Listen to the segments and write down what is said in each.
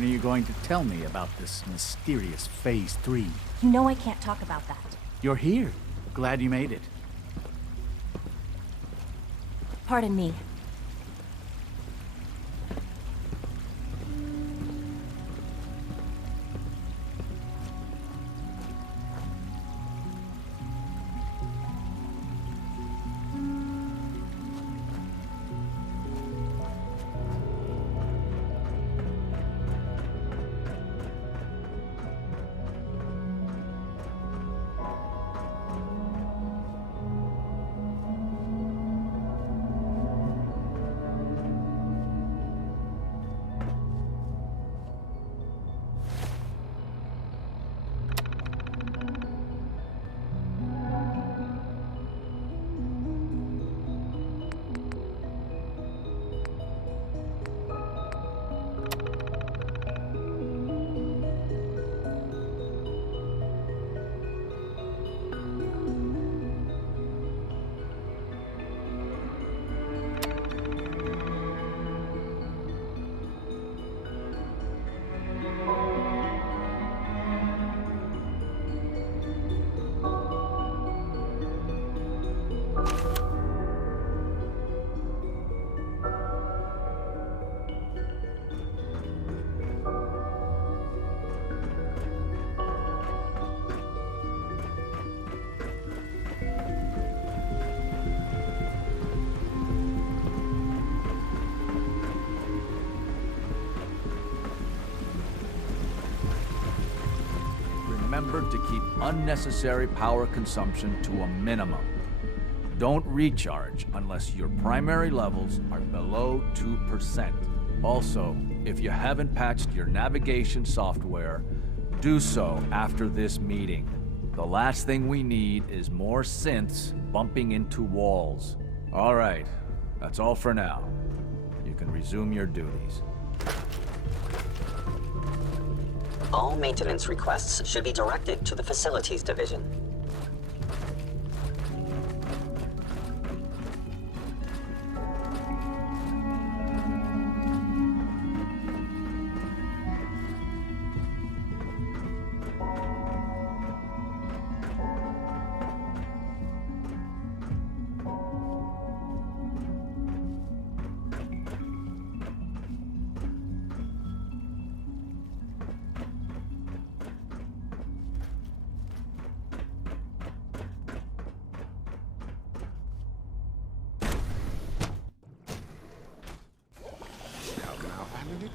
When are you going to tell me about this mysterious Phase 3? You know I can't talk about that. You're here. Glad you made it. Pardon me. Remember to keep unnecessary power consumption to a minimum. Don't recharge unless your primary levels are below 2%. Also, if you haven't patched your navigation software, do so after this meeting. The last thing we need is more synths bumping into walls. All right, that's all for now. You can resume your duties. All maintenance requests should be directed to the Facilities Division.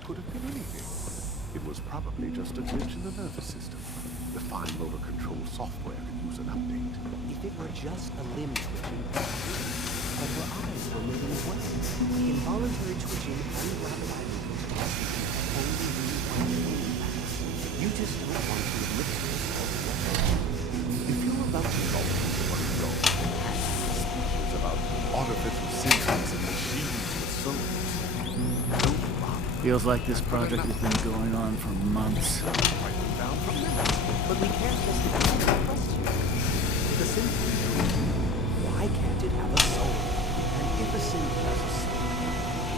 Could have been anything. It was probably just a glitch in the nervous system. The fine motor control software could use an update. If it were just a limb twitching, but her eyes were moving as well. Involuntary twitching and rapid eye movement only mean one thing. You just don't want to admit to it altogether. If you're about to go speeches about artificial systems and machines with souls, don't bother. Feels like this project has been going on for months. But we can't just answer the question. The simple truth. Why can't it have a soul? And if a synth has a soul,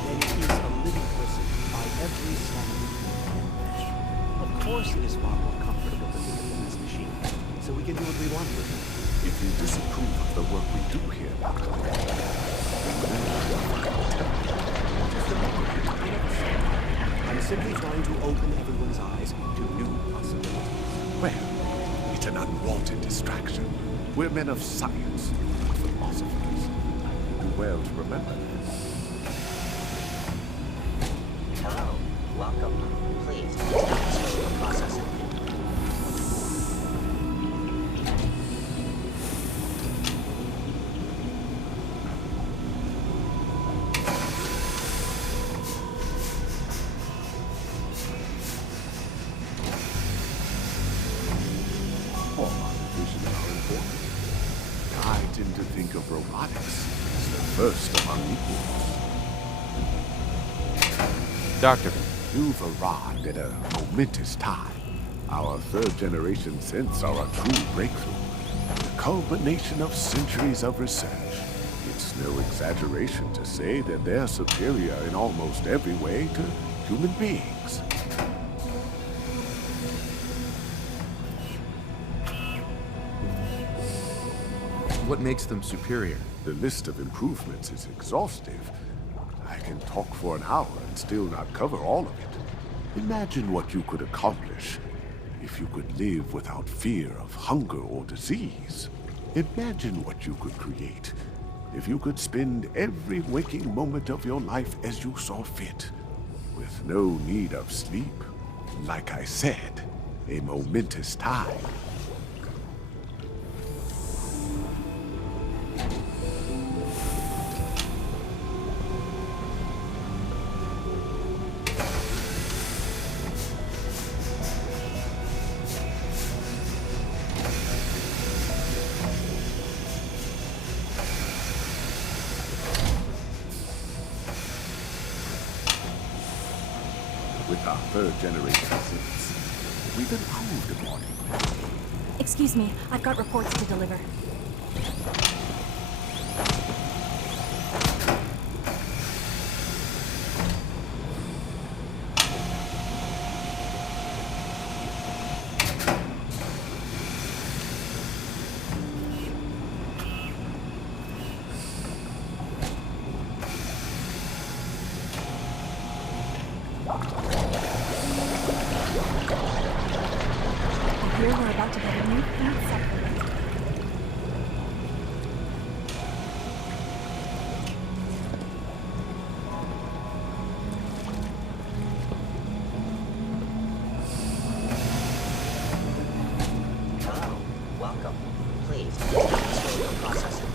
then it is a living person by every standard and measure. Of course it is far more comfortable to think of them as machines, so we can do what we want with them. If you disapprove of the work we do here, Dr. I'm simply trying to open everyone's eyes to new possibilities. Well, it's an unwanted distraction. We're men of science, not philosophers. Do well to remember this. Hello. Welcome. Please, establish the processing. I tend to think of robotics as the first among equals. Doctor. You've arrived at a momentous time. Our third-generation synths are a true breakthrough. The culmination of centuries of research. It's no exaggeration to say that they're superior in almost every way to human beings. What makes them superior? The list of improvements is exhaustive. I can talk for an hour and still not cover all of it. Imagine what you could accomplish if you could live without fear of hunger or disease. Imagine what you could create if you could spend every waking moment of your life as you saw fit, with no need of sleep. Like I said, a momentous time. With our third generation since, we've improved upon it. Excuse me, I've got reports to deliver. I hear we're about to get a new food supplement. Hello. Welcome. Please, slow your processing.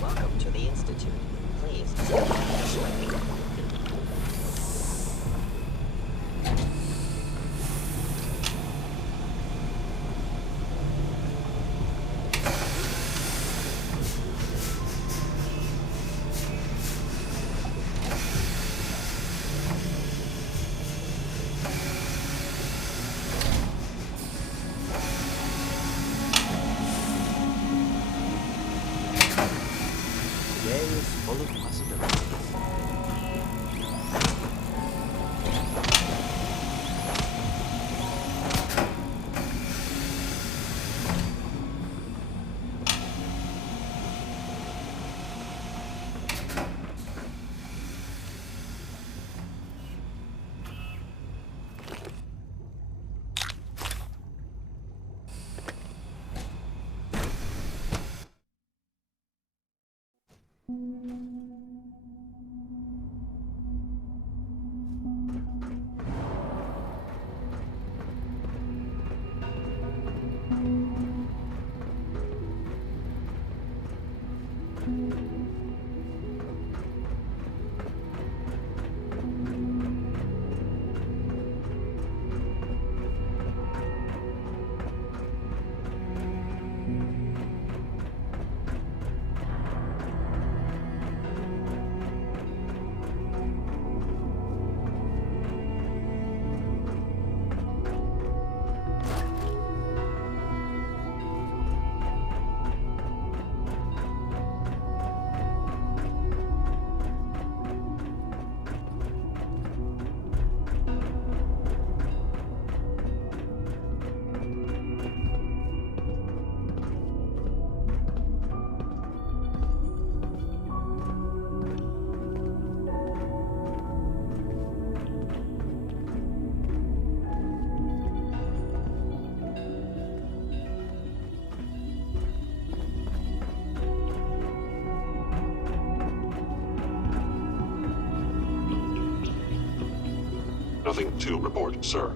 Welcome to the Institute. Please, step this way. Today is full of possibilities. Nothing to report, sir.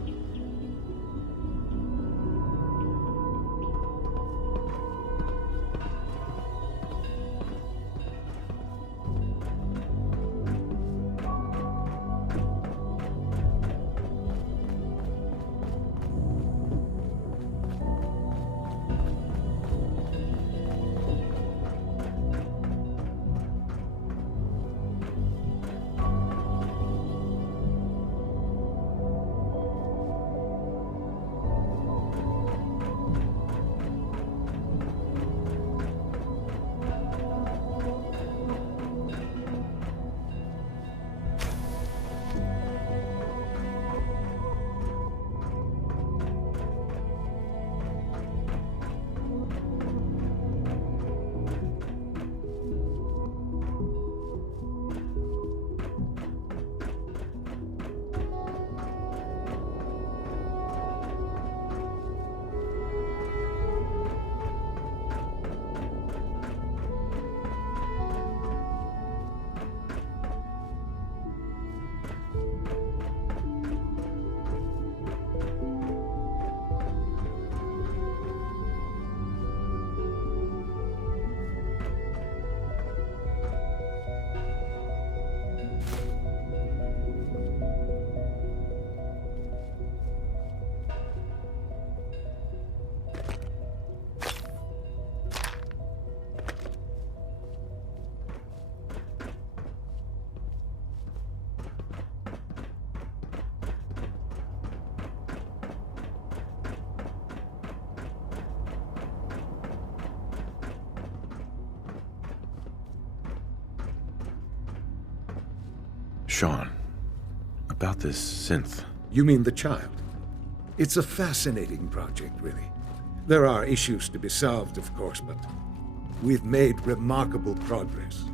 Sean, about this synth. You mean the child? It's a fascinating project, really. There are issues to be solved, of course, but we've made remarkable progress.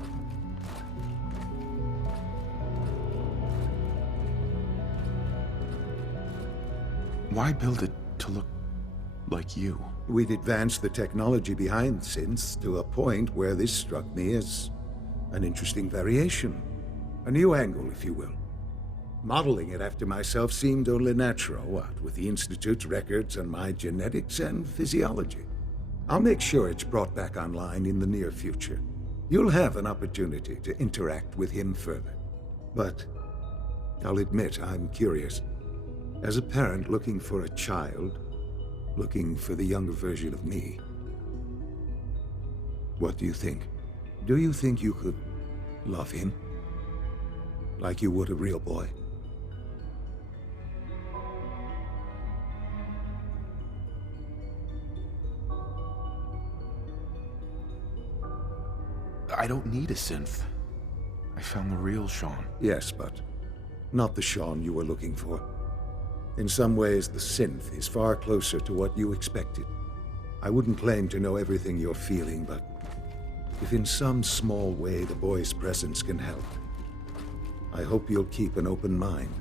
Why build it to look like you? We'd advanced the technology behind synths to a point where this struck me as an interesting variation. A new angle, if you will. Modeling it after myself seemed only natural, what with the Institute's records and my genetics and physiology. I'll make sure it's brought back online in the near future. You'll have an opportunity to interact with him further. But I'll admit I'm curious. As a parent looking for a child, looking for the younger version of me, what do you think? Do you think you could love him? Like you would a real boy? I don't need a synth. I found the real Sean. Yes, but not the Sean you were looking for. In some ways, the synth is far closer to what you expected. I wouldn't claim to know everything you're feeling, but if in some small way the boy's presence can help, I hope you'll keep an open mind.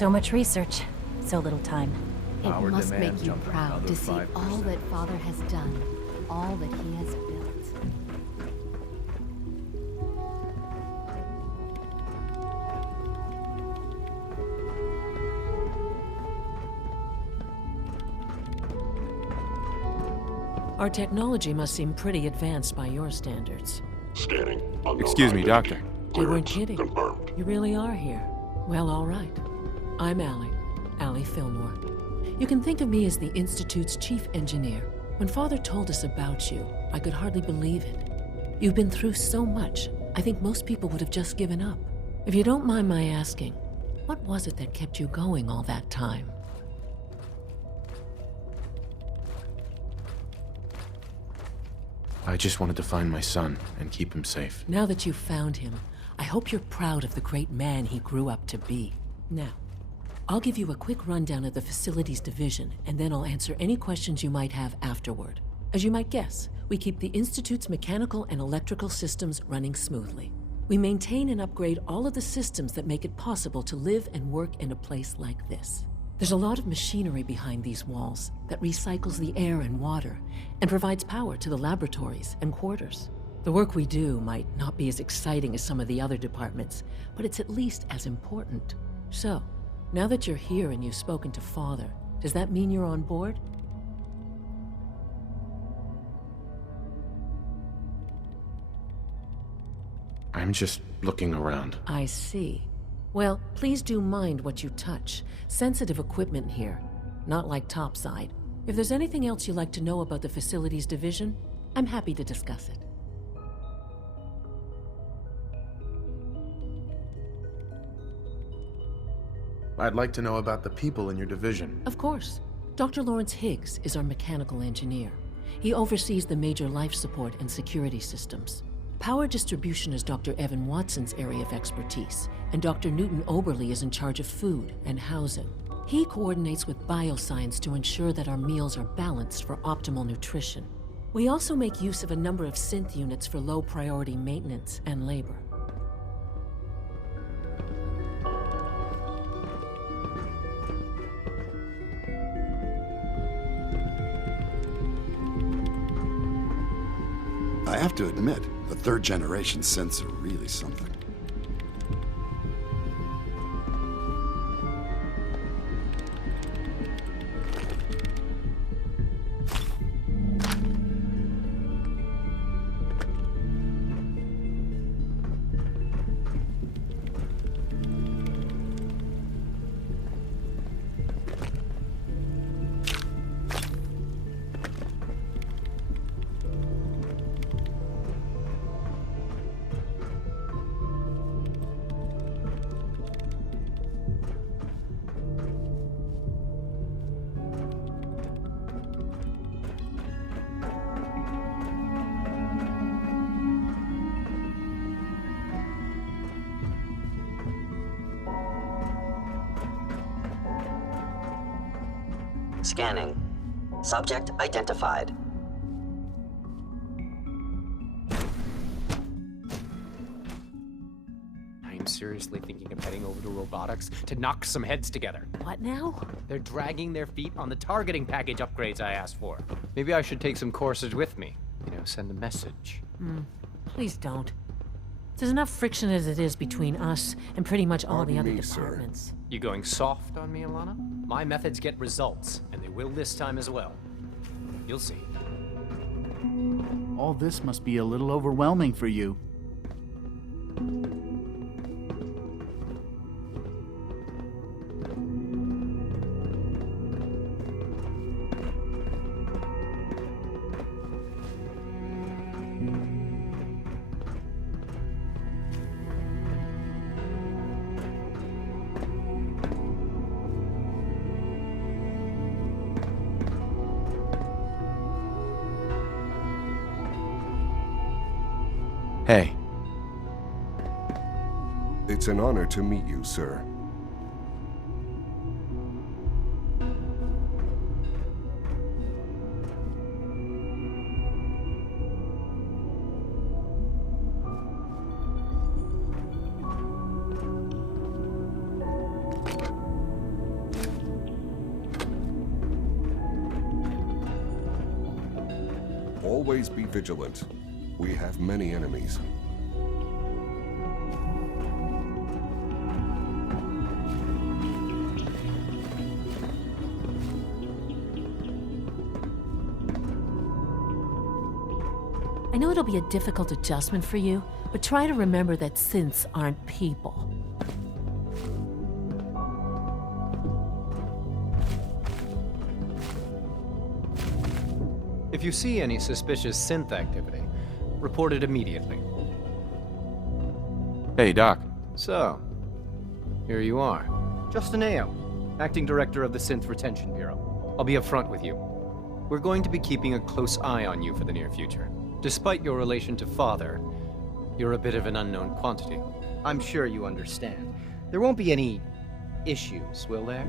So much research, so little time. It Power must demand make you jumped proud another to see 5%. all that Father has done, all that he has built. Our technology must seem pretty advanced by your standards. Scanning. Excuse me, Doctor. You weren't kidding. You really are here. Well, all right. I'm Allie Fillmore. You can think of me as the Institute's chief engineer. When Father told us about you, I could hardly believe it. You've been through so much, I think most people would have just given up. If you don't mind my asking, what was it that kept you going all that time? I just wanted to find my son and keep him safe. Now that you've found him, I hope you're proud of the great man he grew up to be. Now, I'll give you a quick rundown of the facilities division, and then I'll answer any questions you might have afterward. As you might guess, we keep the Institute's mechanical and electrical systems running smoothly. We maintain and upgrade all of the systems that make it possible to live and work in a place like this. There's a lot of machinery behind these walls that recycles the air and water and provides power to the laboratories and quarters. The work we do might not be as exciting as some of the other departments, but it's at least as important. So, now that you're here and you've spoken to Father, does that mean you're on board? I'm just looking around. I see. Well, please do mind what you touch. Sensitive equipment here, not like topside. If there's anything else you'd like to know about the facilities division, I'm happy to discuss it. I'd like to know about the people in your division. Of course. Dr. Lawrence Higgs is our mechanical engineer. He oversees the major life support and security systems. Power distribution is Dr. Evan Watson's area of expertise, and Dr. Newton Oberly is in charge of food and housing. He coordinates with bioscience to ensure that our meals are balanced for optimal nutrition. We also make use of a number of synth units for low-priority maintenance and labor. I have to admit, the third-generation synths are really something. Scanning. Subject identified. I am seriously thinking of heading over to robotics to knock some heads together. What now? They're dragging their feet on the targeting package upgrades I asked for. Maybe I should take some courses with me. You know, send a message. Please don't. There's enough friction as it is between us and pretty much all the other me, sir. departments. You going soft on me, Alana? My methods get results, and they will this time as well. You'll see. All this must be a little overwhelming for you. Hey, It's an honor to meet you, sir. always be vigilant. We have many enemies. I know it'll be a difficult adjustment for you, but try to remember that synths aren't people. If you see any suspicious synth activity, report it immediately. Hey, Doc. So, here you are. Justin Ayo, Acting Director of the Synth Retention Bureau. I'll be upfront with you. We're going to be keeping a close eye on you for the near future. Despite your relation to Father, you're a bit of an unknown quantity. I'm sure you understand. There won't be any issues, will there?